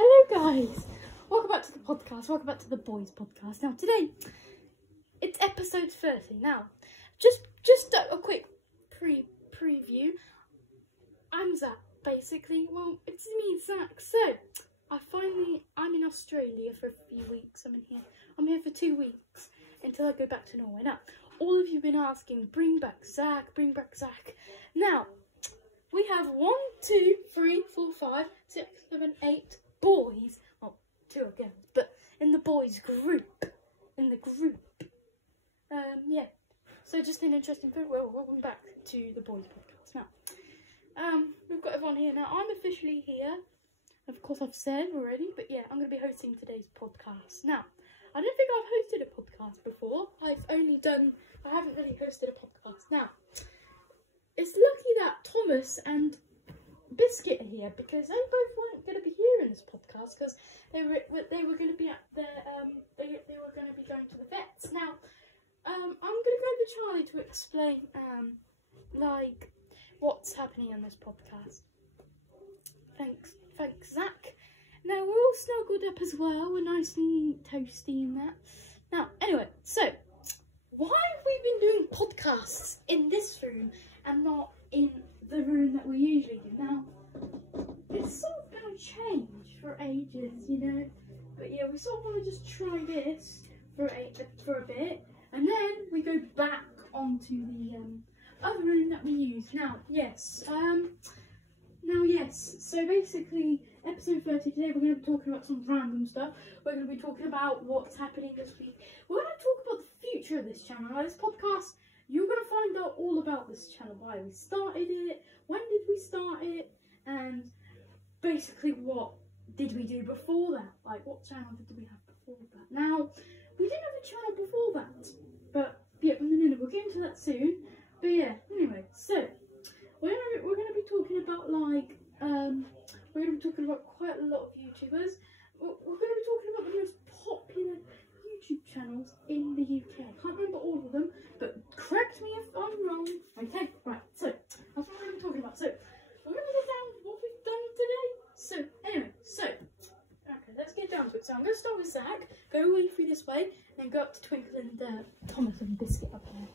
Hello guys, welcome back to the podcast, welcome back to the boys podcast. Now today, it's episode 30. Now, just a quick preview. I'm Zach, basically. Well, it's me, Zach. So, I'm in Australia for a few weeks. I'm here for 2 weeks until I go back to Norway. Now, all of you have been asking, bring back Zach, bring back Zach. Now, we have 1, 2, 3, 4, 5, 6, 7, 8 boys. Well, 2 are girls, but in the boys group. Yeah. So just an interesting thing. Well, welcome back to the boys podcast. Now, we've got everyone here. Now, I'm officially here. Of course, I've said already, but yeah, I'm going to be hosting today's podcast. Now, I don't think I've hosted a podcast before. I haven't really hosted a podcast. Now, it's lucky that Thomas and Biscuit are here because they both weren't going to be here in this podcast because they were going to be at their they were going to be going to the vets. Now, I'm going to go to Charlie to explain like what's happening on this podcast. Thanks, Zach. Now we're all snuggled up as well. We're nice and toasty and that. Now, anyway, so why have we been doing podcasts in this room and not in the room that we usually do? Now, it's sort of going to change for ages, you know. But yeah, we sort of want to just try this for a bit, and then we go back onto the other room that we use. Now, yes. So basically, episode 30 today, we're going to be talking about some random stuff. We're going to be talking about what's happening this week. We're going to talk about the future of this channel. Now, this podcast, you're going to find out all about this channel, why we started it, when did we start it, and basically what did we do before that? Like, what channel did we have before that? Now, we didn't have a channel before that, but yeah, we'll get into that soon. But yeah, anyway, so we're going to be talking about we're going to be talking about quite a lot of YouTubers. We're going to be talking about the most popular YouTube channels in the UK. I can't remember all of them, but correct me if I'm wrong. Okay, right, so that's what we're going to be talking about. So we're going to get down to what we've done today. So anyway, okay, let's get down to it. So I'm going to start with Zach, go away through this way, and then go up to Twinkle and Thomas and Biscuit up there.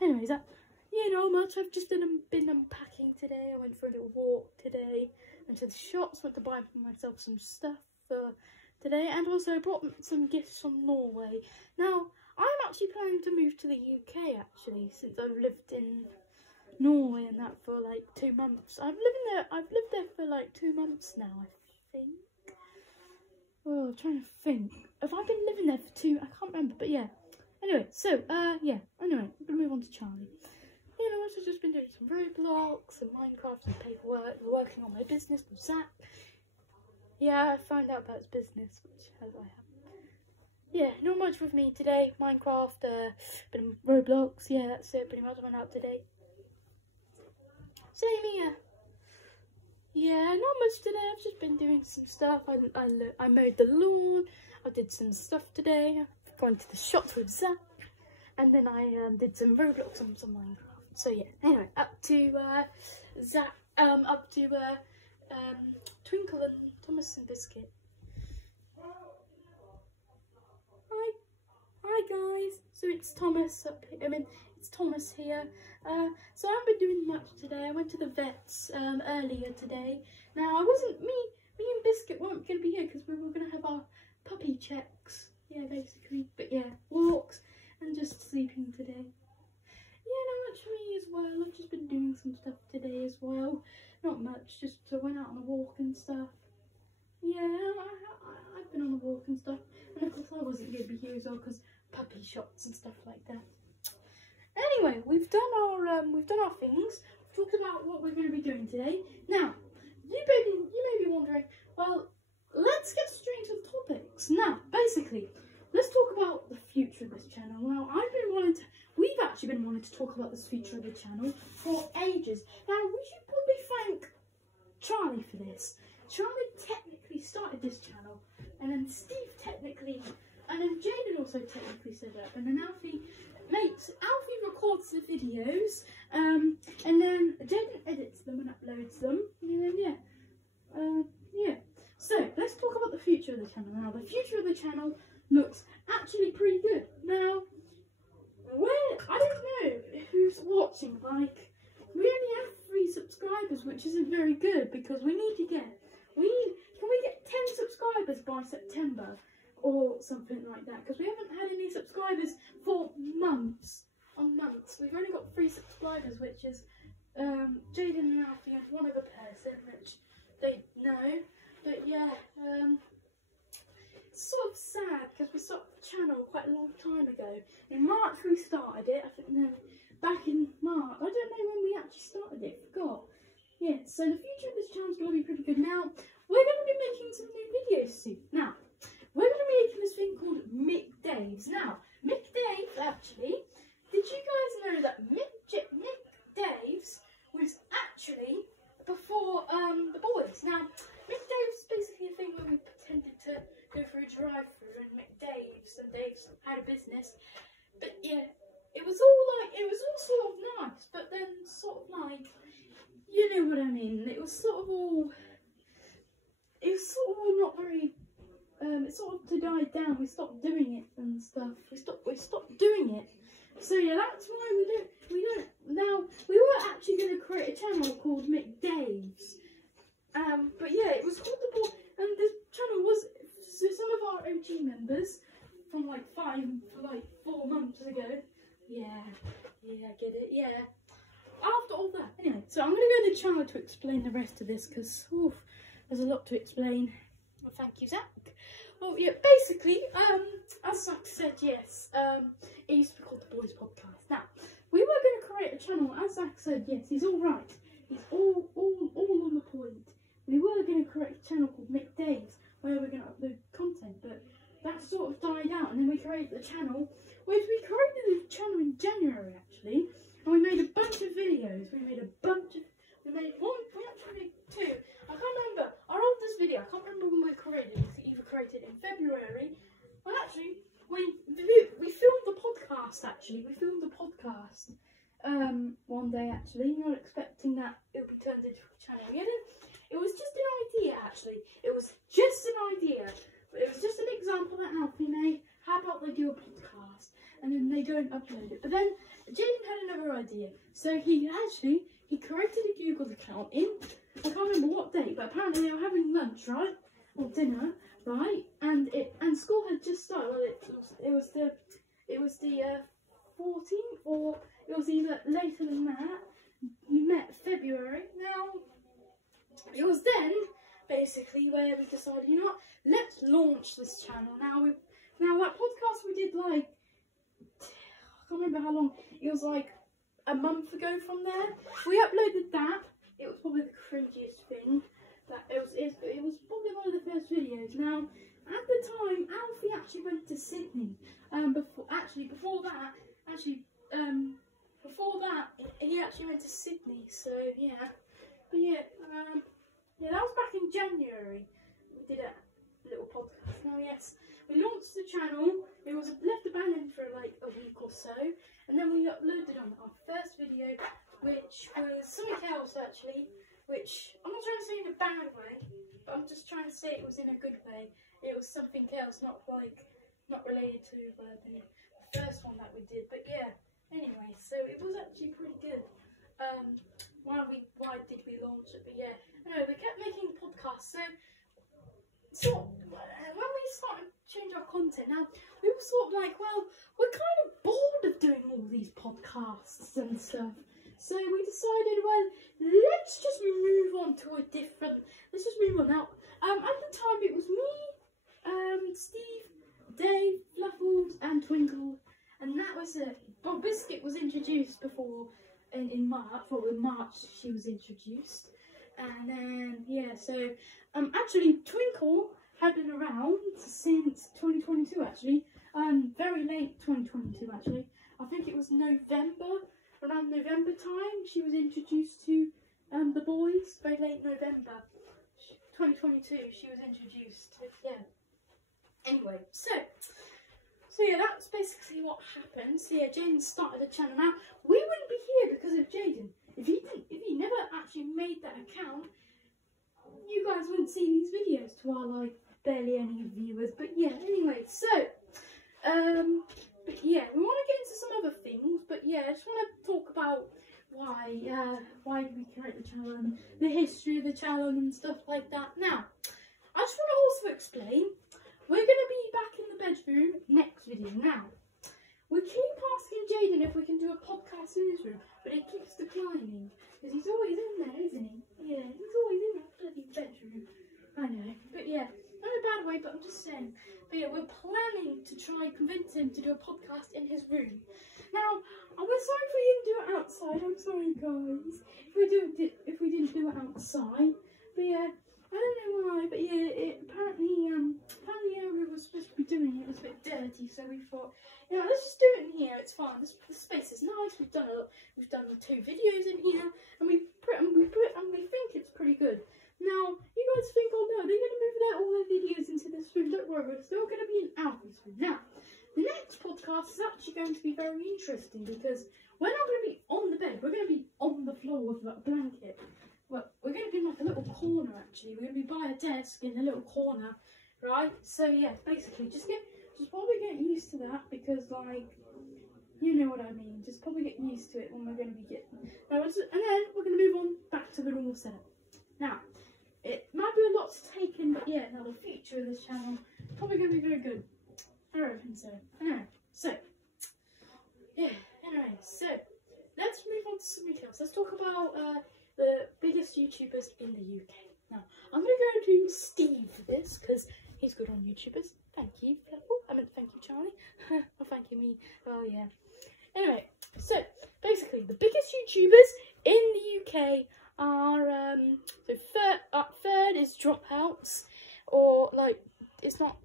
Anyway, Zach. Yeah, not much. I've just been unpacking today. I went for a little walk today. Went to the shops, went to buy myself some stuff for today, and also brought some gifts from Norway. Now, I'm actually planning to move to the UK actually, since I've lived in Norway and that for like 2 months. I've lived there for like 2 months now, I think. Oh, I'm trying to think. Have I been living there for 2? I can't remember, but yeah. Anyway, so yeah. Anyway, I'm gonna move on to Charlie. You know, I've just been doing some Roblox and Minecraft and paperwork, working on my business with Zach. Yeah, I found out about his business, which I haven't. Yeah, not much with me today. Minecraft, bit of Roblox. Yeah, that's it. Pretty much went out today. Same here. Yeah, not much today. I've just been doing some stuff. I mowed the lawn. I did some stuff today. I've gone to the shops with Zach, and then I did some Roblox and some Minecraft. So yeah, anyway, up to Zach, up to Twinkle and Thomas and Biscuit. Hi guys. So it's Thomas it's Thomas here. So I haven't been doing much today. I went to the vets earlier today. Now me and Biscuit weren't going to be here because we were going to have our puppy checks. Yeah, basically. But yeah, walks and just sleeping today. Yeah, not much for me as well. I've just been doing some stuff today as well. Not much, just went out on a walk and stuff. Yeah, I've been on a walk and stuff. And of course I wasn't going to be here as well because puppy shots and stuff like that. Anyway, we've done our things. We've talked about what we're going to be doing today. Now, you may be wondering, well, let's get straight into the topics. Now, basically, let's talk about the future of this channel. Now, we've actually been wanting to talk about this future of the channel for ages. Now, we should probably thank Charlie for this. Charlie technically started this channel, and then Steve technically, and then Jaden also technically set it up, and then Alfie records the videos, and then Jaden edits them and uploads them, and then yeah. So let's talk future of the channel. Now, the future of the channel looks actually pretty good. Now, I don't know who's watching, like, we only have 3 subscribers, which isn't very good, because we need to get, can we get 10 subscribers by September, or something like that, because we haven't had any subscribers for months on months. We've only got 3 subscribers, which is Jaden and Alfie and one other person, which they know, but yeah, it's sort of sad, because we started the channel quite a long time ago. In March we started it, I think, no, back in March, I don't know when we actually started it, forgot. Yeah, so the future of this channel is going to be pretty good. Now, we're going to be making some new videos soon. Now, we're going to be making this thing called Mick Daves. Now, Mick Dave, actually, did you guys know that Mick Daves was actually before the boys? Now, Mick Daves is basically a thing where we pretended to go through a drive-through and Mick Daves, and Dave's had a business. But yeah, it was all sort of nice, but then sort of like, you know what I mean, it was sort of all not very, it sort of died down. We stopped doing it and stuff. We stopped doing it. So yeah, that's why we don't, now, we were actually going to create a channel called Mick Daves. But yeah, it was called the boy, and the channel was, so some of our OG members, from like 4 months ago, yeah, I get it, yeah. After all that, anyway, so I'm going to go to the channel to explain the rest of this, because there's a lot to explain. Well, thank you, Zach. Well, yeah, basically, as Zach said, yes, it used to be called The Boys Podcast. Now, we were going to create a channel, as Zach said, yes, he's all right. He's all on the point. We were going to create a channel called Mick Daves, where we're going to upload content, but that sort of died out, and then we created the channel, which we created the channel in January, actually, and we made a bunch of videos. We made one, we actually made 2. I can't remember. Our oldest video, I can't remember when we created it. We either created it in February, well actually, we filmed the podcast, actually. We filmed the podcast one day, actually. You're not expecting that it would be turned into a channel. It was just an idea, actually. It was just an idea. It was just an example that Alfie made. How about they do a podcast and then they go and upload it? But then Jaden had another idea. So he created a Google account I can't remember what date, but apparently they were having lunch, right? Or dinner, right? And school had just started. Well, it was the 14th, or it was either later than that. We met February. Now, it was then basically where we decided, you know what, let's launch this channel. Now that podcast we did, like, I can't remember how long, it was like a month ago from there. We uploaded that. It was probably the cringiest thing. It was probably one of the first videos. Now, at the time, Alfie actually went to Sydney. Before that, he actually went to Sydney. So yeah, but yeah, that was back in January. We did a little podcast. Now, yes, we launched the channel. It was left abandoned for like a week or so, and then we uploaded on our first video, which was something else actually. Which I'm not trying to say in a bad way, but I'm just trying to say it was in a good way. It was something else, not related to the first one that we did. But yeah, anyway, so it was actually pretty good. Why did we launch it? But yeah, no, we kept making podcasts. So when we started to change our content, now we were sort of like, well, we're kind of bored of doing all these podcasts and stuff. So we decided, well, let's just move on to let's just move on. Now, at the time it was me, Steve, Dave, Fluffles and Twinkle, and that was it. Bob Biscuit was introduced before, in March, well in March she was introduced, and then, yeah, so, actually Twinkle had been around since 2022 actually, very late 2022 actually. I think it was around November time, she was introduced to the boys, very late November 2022, she was introduced to, yeah. Anyway, so yeah, that's basically what happened. So yeah, Jaden started a channel. Now, we wouldn't be here because of Jaden. If he never actually made that account, you guys wouldn't see these videos to our, like, barely any viewers. But yeah, anyway, so but yeah, we want to get into some other things. But yeah, I just want to talk about why did we create the channel and the history of the channel and stuff like that. Now, I just want to also explain, we're going to be back in the bedroom next video. Now, we keep asking Jaden if we can do a podcast in his room, but he keeps declining because he's always in there, isn't he? Yeah, he's always in that bloody bedroom. I know, but yeah, not in a bad way, but I'm just saying. But yeah, we're planning to try and convince him to do a podcast in his room. Now, we're sorry if we didn't do it outside. I'm sorry, guys, if we didn't do it outside. But yeah, I don't know why. But yeah, apparently the area we're supposed to be doing it was a bit dirty, so we thought, you know, let's just do it in here. It's fine. The space is nice. We've done 2 videos in here, and we think it's pretty good. Now, you guys think, oh no, they're going to move all their videos into this room. Don't worry, we're still going to be in Alfie's room. Now, the next podcast is actually going to be very interesting because we're not going to be on the bed. We're going to be on the floor with a blanket. Well, we're going to be in like a little corner actually. We're going to be by a desk in a little corner, right? So yeah, basically, just probably get used to that because like, you know what I mean. Just probably get used to it when we're going to be getting. Now, and then we're going to move on back to the normal setup. Now, it might be a lot to take in, but yeah, now the future of this channel probably going to be very good. I reckon so. Anyway, so let's move on to something else. Let's talk about the biggest YouTubers in the UK. Now, I'm going to go to Steve for this because he's good on YouTubers. Thank you. I meant thank you, Charlie. Oh, thank you, me. Oh yeah. Anyway, so basically, the biggest YouTubers in the UK are third is Dropouts, or like it's not.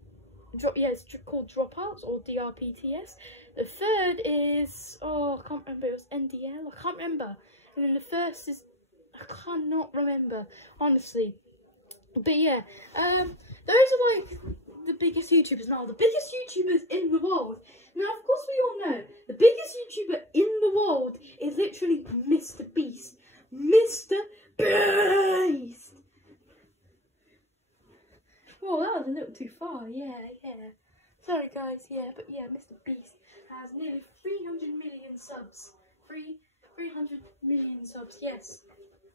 It's called Dropouts or DRPTS. The third is, oh, I can't remember, it was NDL, I can't remember. And then the first is, I cannot remember, honestly. But yeah, those are like the biggest YouTubers. Now, the biggest YouTubers in the world. Now, of course, we all know the biggest YouTuber in the world is literally Mr. Beast. Mr. Beast! Oh, that was a little too far, yeah. Sorry guys, yeah, but yeah, Mr. Beast has nearly 300 million subs. 300 million subs, yes.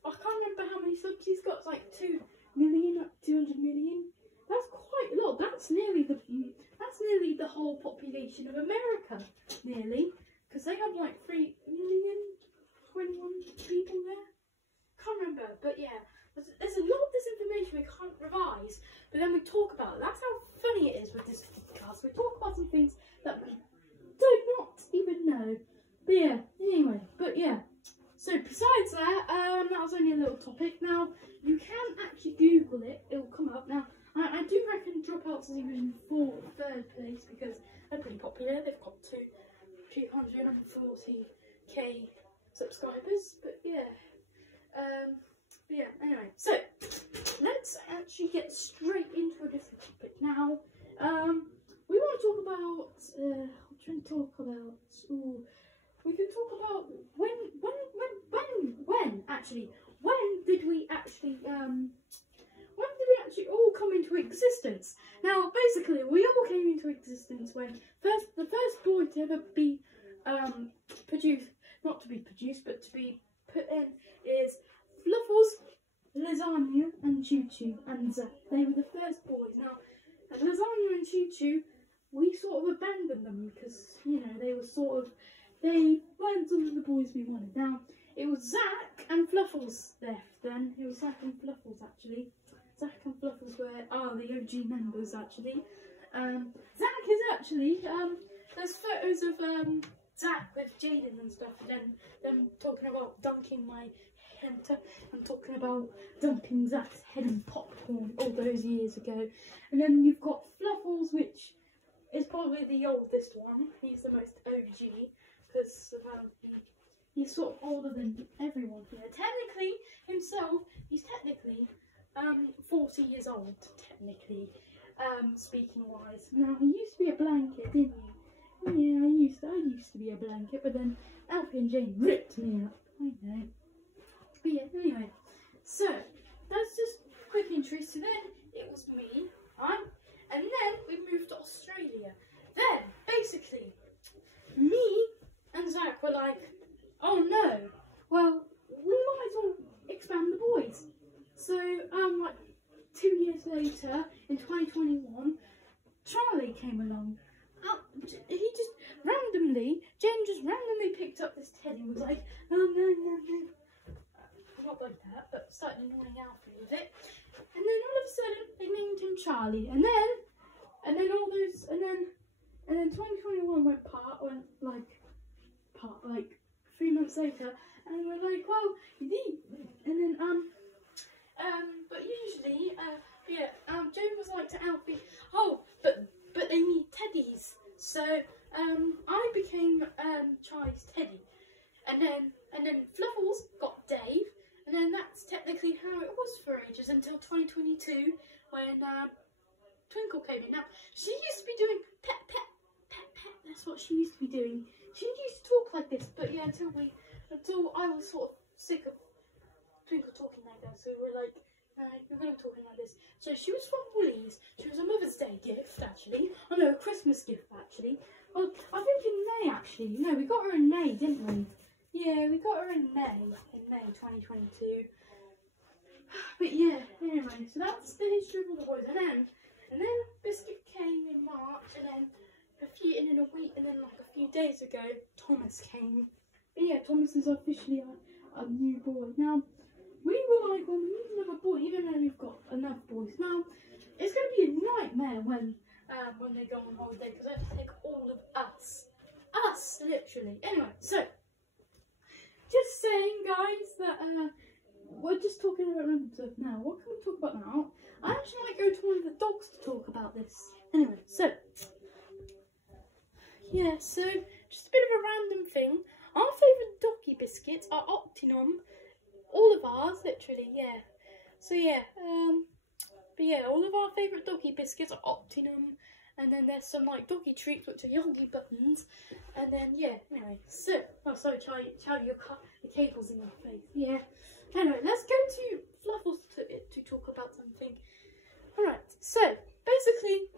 I can't remember how many subs he's got, it's like 2 million, like 200 million. That's quite a lot, that's nearly the whole population of America, nearly. Because they have like 3 million, 21 people there. Can't remember, but yeah. There's a lot of this information we can't revise, but then we talk about it. That's how funny it is with this podcast. We talk about some things that we do not even know. But yeah, anyway, So besides that, that was only a little topic. Now, you can actually Google it. It will come up. Now, I do reckon Dropouts is even in third place because they're pretty popular. They've got 240k subscribers. But yeah. Anyway, so let's actually get straight into a different topic now. We want to talk about. I'm trying to talk about. Ooh, we can talk about when did we actually all come into existence? Now, basically, we all came into existence when the first boy to ever be not to be produced, but to be put in is Fluffles, Lasagna and Choo Choo and Zach. They were the first boys. Now, Lasagna and Choo Choo, we sort of abandoned them because, you know, they weren't some of the boys we wanted. Now, it was Zach and Fluffles left then. It was Zach and Fluffles actually. Zach and Fluffles are the OG members actually. Zach is actually, there's photos of Zach with Jaden and stuff, and then them talking about dunking my head, and talking about dunking Zach's head in popcorn all those years ago. And then you've got Fluffles, which is probably the oldest one. He's the most OG because he's sort of older than everyone here. Technically, himself, he's technically 40 years old, technically, speaking wise. Now, he used to be a blanket, didn't he? Yeah, I used to be a blanket, but then Alfie and Jane ripped me up. I know. But yeah, anyway. So, that's just quick intro. So then, it was me. I'm like 2 years later, in 2021, Charlie came along. He just randomly, Jen just randomly picked up this teddy and was like, oh no, no, no. Not like that, but started annoying Alfie with it. And then all of a sudden, they named him Charlie. And then 2021 went like 3 months later, and we're like, well, and then but usually, Joe was like to Alfie, oh, but they need teddies. So I became Charlie's teddy, and then Fluffles got Dave, and then that's technically how it was for ages until 2022 when Twinkle came in. Now she used to be doing pet pet pet pet. That's what she used to be doing. She used to talk like this, but yeah, until I was sort of sick of Twinkle talking like that, so we're like, you're going to be talking like this. So she was from Woolies. She was a Mother's Day gift, actually. Oh no, a Christmas gift, actually. Well, I think in May, actually. No, we got her in May, didn't we? Yeah, we got her in May 2022. But yeah, anyway, so that's the history of all the boys. And then Biscuit came in March, and then like a few days ago, Thomas came. But yeah, Thomas is officially a new boy. Now, we were like, well, we need another boy, even though we've got enough boys. Now, it's going to be a nightmare when they go on holiday, because they have to take all of us. Us, literally. Anyway, so, just saying, guys, that we're just talking about random stuff now. What can we talk about now? I actually might go to one of the dogs to talk about this. Anyway, so, yeah, so, just a bit of a random thing. Our favourite doggy biscuits are Optimum. All of ours, literally, yeah. So yeah, but yeah, all of our favourite doggy biscuits are Optimum, and then there's some like doggy treats which are Yogi buttons, and then yeah. Anyway, so sorry, Charlie, the cable's in your face. Yeah. Anyway, let's go to Fluffles to talk about something. All right. So basically,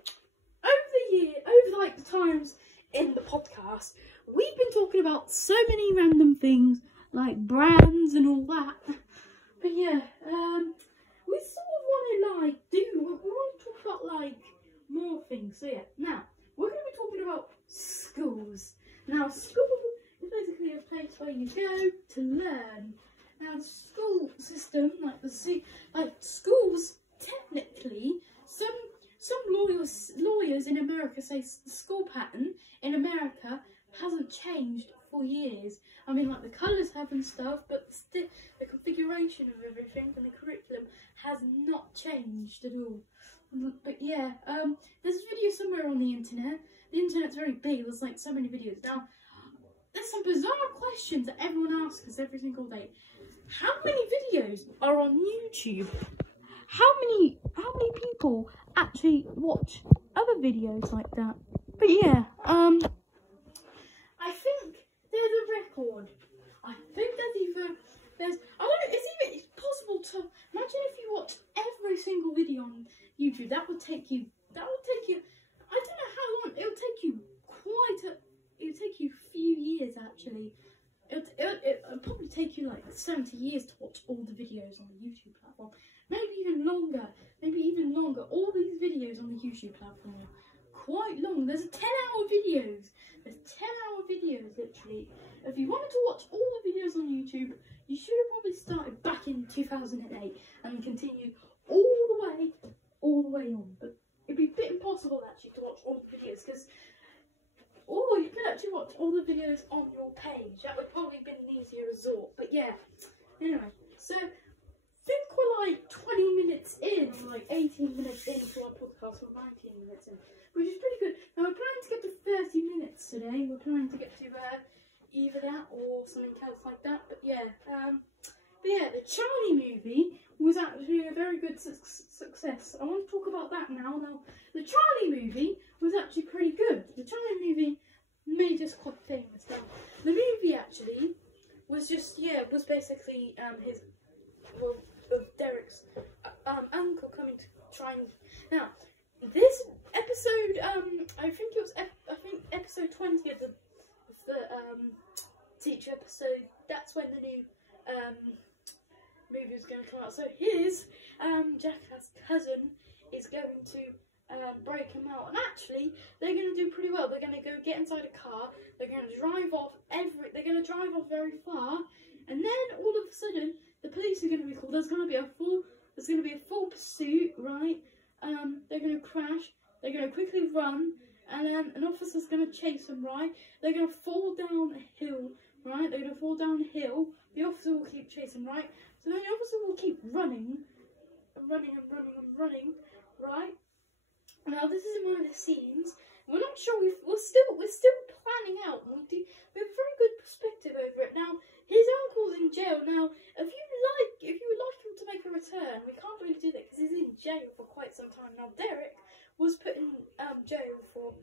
over like the times in the podcast, we've been talking about so many random things, like brands and all that. But yeah, we sort of want to talk about like more things. So yeah, now we're going to be talking about schools. Now, school is basically a place where you go to learn. Now, the school system, like schools, technically, some lawyers in America say the school pattern in America hasn't changed for years. I mean, like the colours have and stuff, but the configuration of everything and the curriculum has not changed at all. But yeah, there's a video somewhere on the internet. The internet's very big. There's like so many videos. Now, there's some bizarre questions that everyone asks us every single day. How many videos are on YouTube? How many people actually watch other videos like that? But yeah, I think there's a record. I think there's I don't know, it's possible to imagine if you watch every single video on YouTube. That would take you I don't know how long. It'll take you a few years actually. It'll probably take you like 70 years to watch all the videos on the YouTube platform. Maybe even longer. All these videos on the YouTube platform are quite long. There's 10-hour videos. There's 10-hour videos, literally. If you wanted to watch all the videos on YouTube, you should have probably started back in 2008 and continued all the way on. But it'd be a bit impossible actually to watch all the videos, because you could actually watch all the videos on your page. That would probably be an easier resort. But yeah, anyway, so I think we're like 20 minutes in, like 18 minutes into our podcast, or 19 minutes in, which is pretty good. Now we're planning to get to 30 minutes today. We're planning to get to either that or something else like that. But yeah, the Charlie movie was actually a very good success. I want to talk about that now. Now, the Charlie movie was actually pretty good. The Charlie movie made us quite famous. Now, the movie actually was was basically Derek's uncle coming to try and. Now, this episode, I think episode 20 of the teacher episode. That's when the new movie was going to come out. So here's dad's cousin is going to break him out, and actually they're going to do pretty well. They're going to go get inside a car. They're going to drive off very far, and then all of a sudden the police are going to be called. There's going to be a full pursuit, right? They're going to crash. They're going to quickly run, and then an officer's going to chase them, right? They're going to fall down a hill, right? They're going to fall down a hill. The officer will keep chasing, right? So then the officer will keep running, right? Now this is in one of the scenes. We're not sure. We're still planning out. We have a very good perspective over it. Now his uncle's in jail. Now if you would like him to make a return, we can't really do that because he's in jail for quite some time now. Derek was put in jail for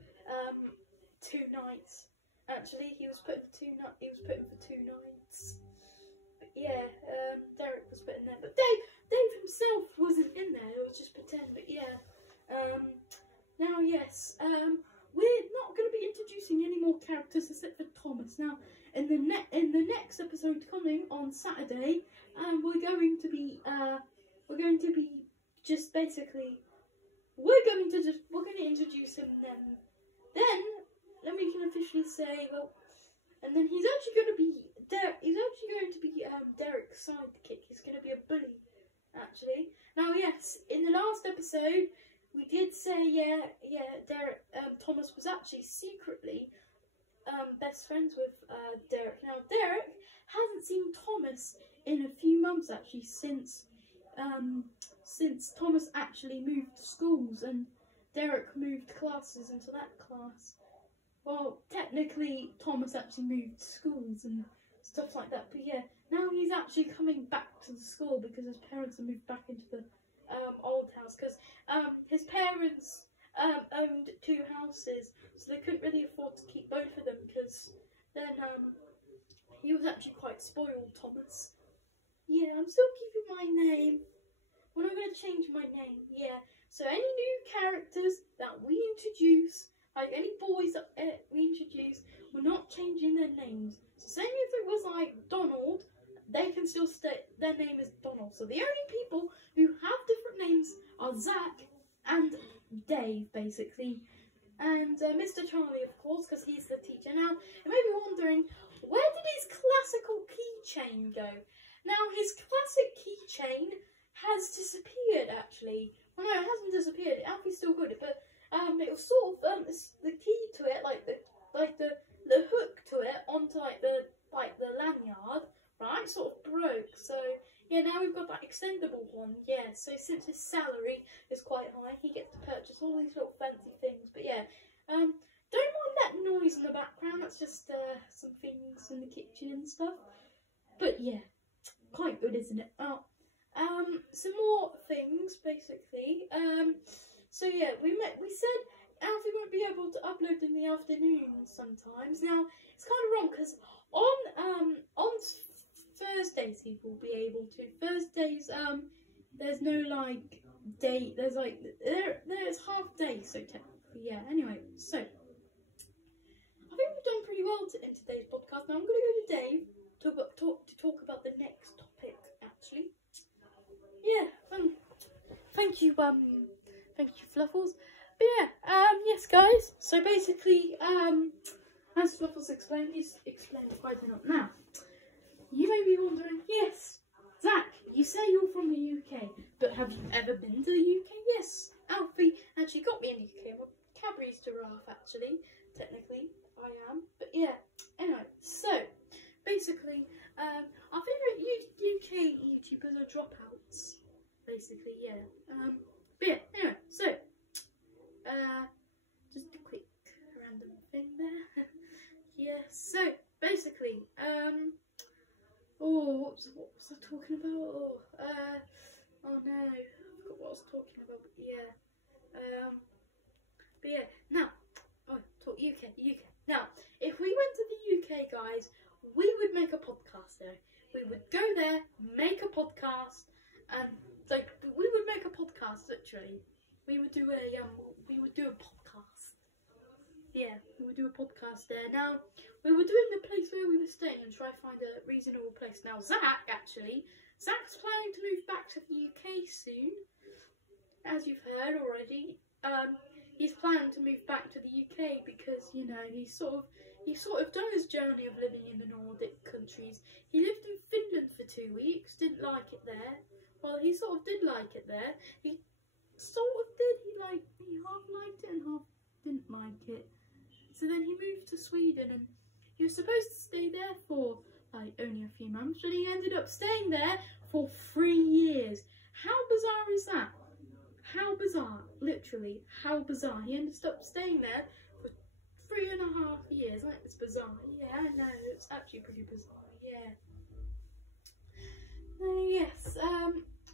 2 nights. Actually, he was put in for 2 nights. But yeah, Derek was put in there. But Dave himself wasn't in there. It was just pretend. But yeah. Now yes, we're not going to be introducing any more characters except for Thomas. Now, in the next episode coming on Saturday, we're going to be just basically we're going to introduce him then we can officially say, well, and then he's actually going to be Derek's sidekick. He's going to be a bully, actually. Now yes, in the last episode we did say Derek Thomas was actually secretly best friends with Derek. Now Derek hasn't seen Thomas in a few months actually, since Thomas actually moved schools and Derek moved classes into that class. Well, technically Thomas actually moved schools and stuff like that, but yeah, now he's actually coming back to the school because his parents have moved back into the old house, because his parents owned 2 houses, so they couldn't really afford to keep both of them, because then he was actually quite spoiled, Thomas. Yeah, I'm still keeping my name. We're not going to change my name. Yeah, so any new characters that we introduce, like any boys that we introduce, we're not changing their names. So say if it was like Donald, they can still stay, their name is Donald. So the only people who have different names are Zach and Dave, basically. And Mr. Charlie, of course, because he's the teacher. Now, you may be wondering, where did his classical keychain go? Now, his classic keychain has disappeared, actually. Well, no, it hasn't disappeared. Alfie's still got it, but it was sort of, the key to it, like the hook to it, onto the lanyard, right, sort of broke. So yeah, now we've got that extendable one. Yeah, so since his salary is quite high, he gets to purchase all these little fancy things. But yeah, don't mind that noise in the background. That's just some things in the kitchen and stuff. But yeah, quite good, isn't it? Oh, some more things basically. So yeah, we said Alfie won't be able to upload in the afternoon sometimes. Now it's kind of wrong because on Thursdays he will be able to. Thursdays there's no like day. There's like there's half day, so technically yeah. Anyway, so I think we've done pretty well in today's podcast. Now I'm going to go to Dave to talk about the next topic. Actually, yeah. Thank you, Fluffles. But yeah, yes, guys. So basically, as Fluffles explained, he's explained quite a lot. Now, you may be wondering, yes, Zach, you say you're from the UK, but have you ever been to the UK? Yes, Alfie actually got me in the UK. I'm a Cadbury's giraffe, actually. Technically, I am. But yeah, anyway, so basically, our favourite UK YouTubers are dropouts. Basically, yeah. But yeah, anyway, so just a quick random thing there. Yeah, so basically, what was I talking about? Oh no, I forgot what I was talking about. But yeah, now, talk UK. Now, if we went to the UK, guys, we would make a podcast there. We would go there, make a podcast, and like we would make a podcast. Literally, we would do a podcast. Yeah, we would do a podcast there. Now, we were doing the place where we were staying and try to find a reasonable place. Now, Zach's planning to move back to the UK soon. as you've heard already, he's planning to move back to the UK because, you know, he's sort of done his journey of living in the Nordic countries. He lived in Finland for 2 weeks, didn't like it there. Well, he sort of did like it there. He sort of did. He half liked it and half didn't like it. So then he moved to Sweden, and he was supposed to stay there for like only a few months, but he ended up staying there for 3 years. How bizarre is that? How bizarre, literally, how bizarre. He ended up staying there for 3.5 years. Like, it's bizarre. Yeah, I know, it's actually pretty bizarre, yeah. Yes,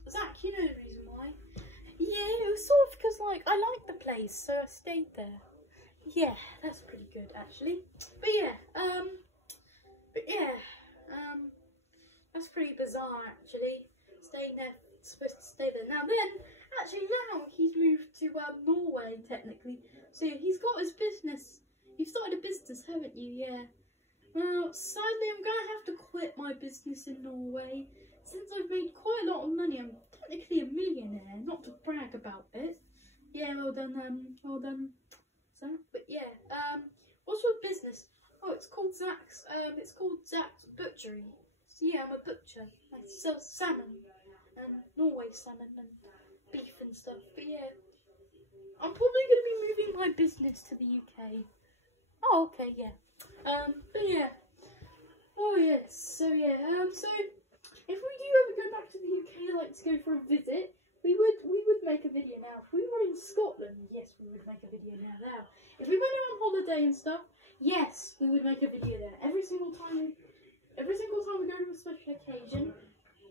Zach, you know the reason why. Yeah, it was sort of because, like, I liked the place, so I stayed there. Yeah, that's pretty good, actually. But yeah, that's pretty bizarre, actually. Staying there, supposed to stay there. Now he's moved to Norway, technically. So he's got his business. You've started a business, haven't you? Yeah. Well, sadly, I'm going to have to quit my business in Norway. Since I've made quite a lot of money, I'm technically a millionaire, not to brag about it. Yeah, well done, Zach. But yeah, what's your business? Oh, it's called Zach's Butchery. So yeah, I'm a butcher. I sell salmon, and Norway salmon, and beef and stuff. But yeah, I'm probably going to be moving my business to the UK. Oh, okay, yeah. But yeah. Oh yes. So yeah. So if we do ever go back to the UK, like to go for a visit, we would make a video now. If we were in Scotland, yes, we would make a video now. If we went on holiday and stuff, yes, we would make a video there. Every single time we go to a special occasion,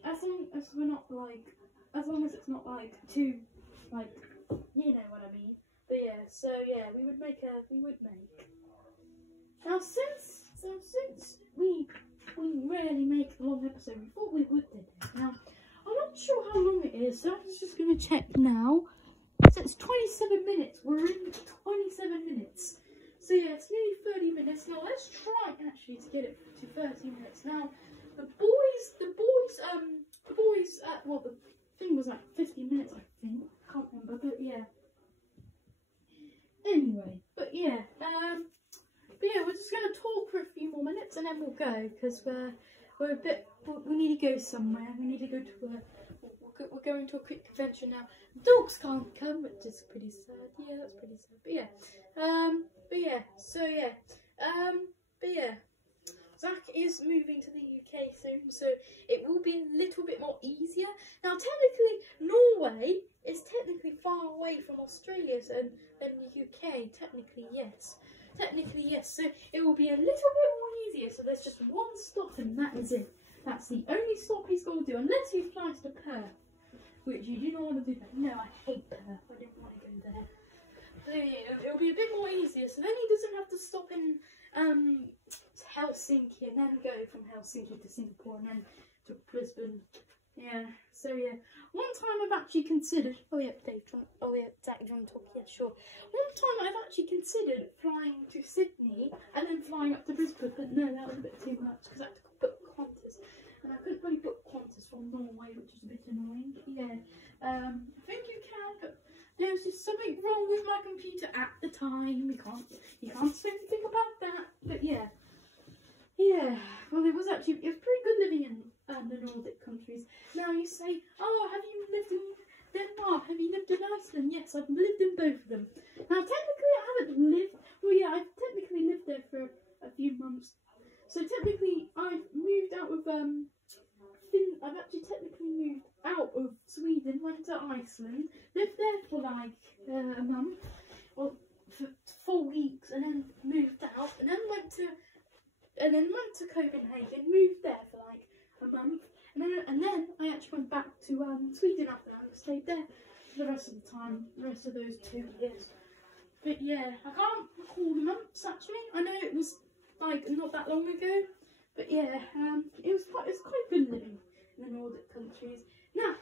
as long as we're not like, as long as it's not like too, like, you know what I mean. But yeah, so yeah, we would make. Now since we rarely make a long episode, we thought we would do this. Now I'm not sure how long it is, so I'm just gonna check now. So it's 27 minutes. We're in 27 minutes. So yeah, it's nearly 30 minutes. Now let's try actually to get it to 30 minutes. Now the thing was like 50 minutes, I think. I can't remember, but yeah. Anyway, but yeah, we're just gonna talk for a few more minutes and then we'll go because we need to go somewhere. We need to go to we're going to a quick convention now. Dogs can't come, which is pretty sad. Yeah, that's pretty sad. But yeah, Zach is moving to the UK soon, so it will be a little bit more easier. Now, technically, Norway is technically far away from Australia than the UK. Technically, yes. So it will be a little bit more easier. So there's just one stop, and that is it. That's the only stop he's going to do, unless he flies to Perth, which you do not want to do that. No, I hate Perth. I didn't want to go there. So yeah, it'll be a bit more easier. So then he doesn't have to stop in Helsinki and then go from Helsinki to Singapore and then to Brisbane. Yeah. So yeah, one time I've actually considered. Oh yeah, Zach, do you want to talk? Yeah, sure. One time I've actually considered flying to Sydney and then flying up to Brisbane, but no, that was a bit too much because I had to book Qantas, and I couldn't really book Qantas from Norway, which is a bit annoying. Yeah. I think you can, but there was just something wrong with my computer at the time. You can't say anything about that. But yeah. Well, it was pretty good living in the Nordic countries. Now you say, oh, have you lived in Denmark? Have you lived in Iceland? Yes, I've lived in both of them. Now technically I haven't lived. Well, yeah, I've technically lived there for a few months. So technically I've moved out of I've actually technically moved out of Sweden, went to Iceland, lived there for like a month, or for 4 weeks, and then moved out, and then went to Copenhagen, moved there for like a month, and then I actually went back to Sweden after that and stayed there for the rest of the time, the rest of those 2 years. But yeah, I can't recall the months actually. I know it was like not that long ago, but yeah, it was quite good living in the Nordic countries. Now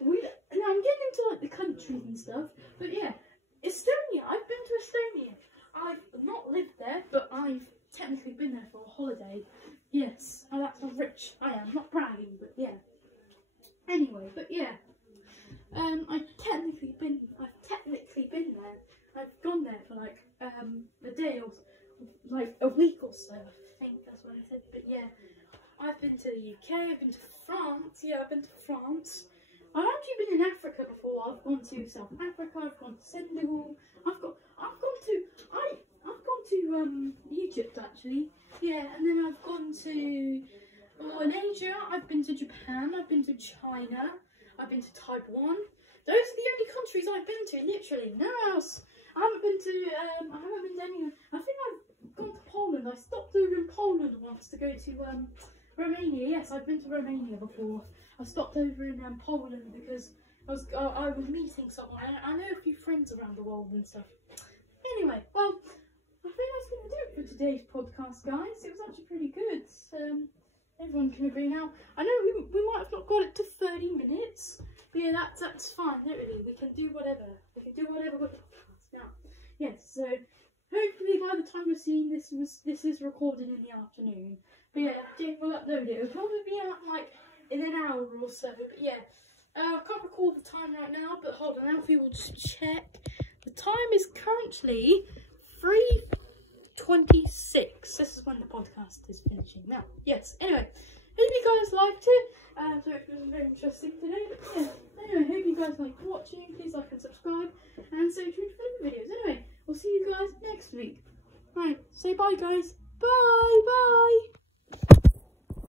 I'm getting into like the countries and stuff, but yeah, Estonia. I've been to Estonia. I've not lived there, but I've technically been there for a holiday. Yes, oh, that's how rich I am. Not bragging, but yeah. Anyway, but yeah, I technically technically been there. I've gone there for like a day or like a week or so. I think that's what I said. But yeah, I've been to the UK. I've been to France. Yeah, I've been to France. I've actually been in Africa before. I've gone to South Africa. I've gone to Senegal. I've gone to Egypt actually. Yeah, and then I've gone to in Asia. I've been to Japan. I've been to China. I've been to Taiwan. Those are the only countries I've been to. Literally, no else. I haven't been to anywhere. I think I've gone to Poland. I stopped over in Poland once to go to Romania. Yes, I've been to Romania before. I stopped over in Poland because I was meeting someone. I know a few friends around the world and stuff. Anyway, well, I think that's going to do it for today's podcast, guys. It was actually pretty good. Everyone can agree now. I know we might have not got it to 30 minutes, but yeah, that's fine. Literally, we can do whatever. We can do whatever with the podcast now. Yes, so hopefully by the time you're seeing this is recorded in the afternoon. But yeah, Jake will upload it. It'll probably be out like in an hour or so. But yeah, I can't recall the time right now. But hold on, Alfie will just check. The time is currently 3:26. This is when the podcast is finishing now. Yes. Anyway, hope you guys liked it. So it was very interesting today. But yeah. Anyway, hope you guys liked watching. Please like and subscribe, and stay tuned for the videos. Anyway, we'll see you guys next week. Right. Say bye, guys. Bye. Bye.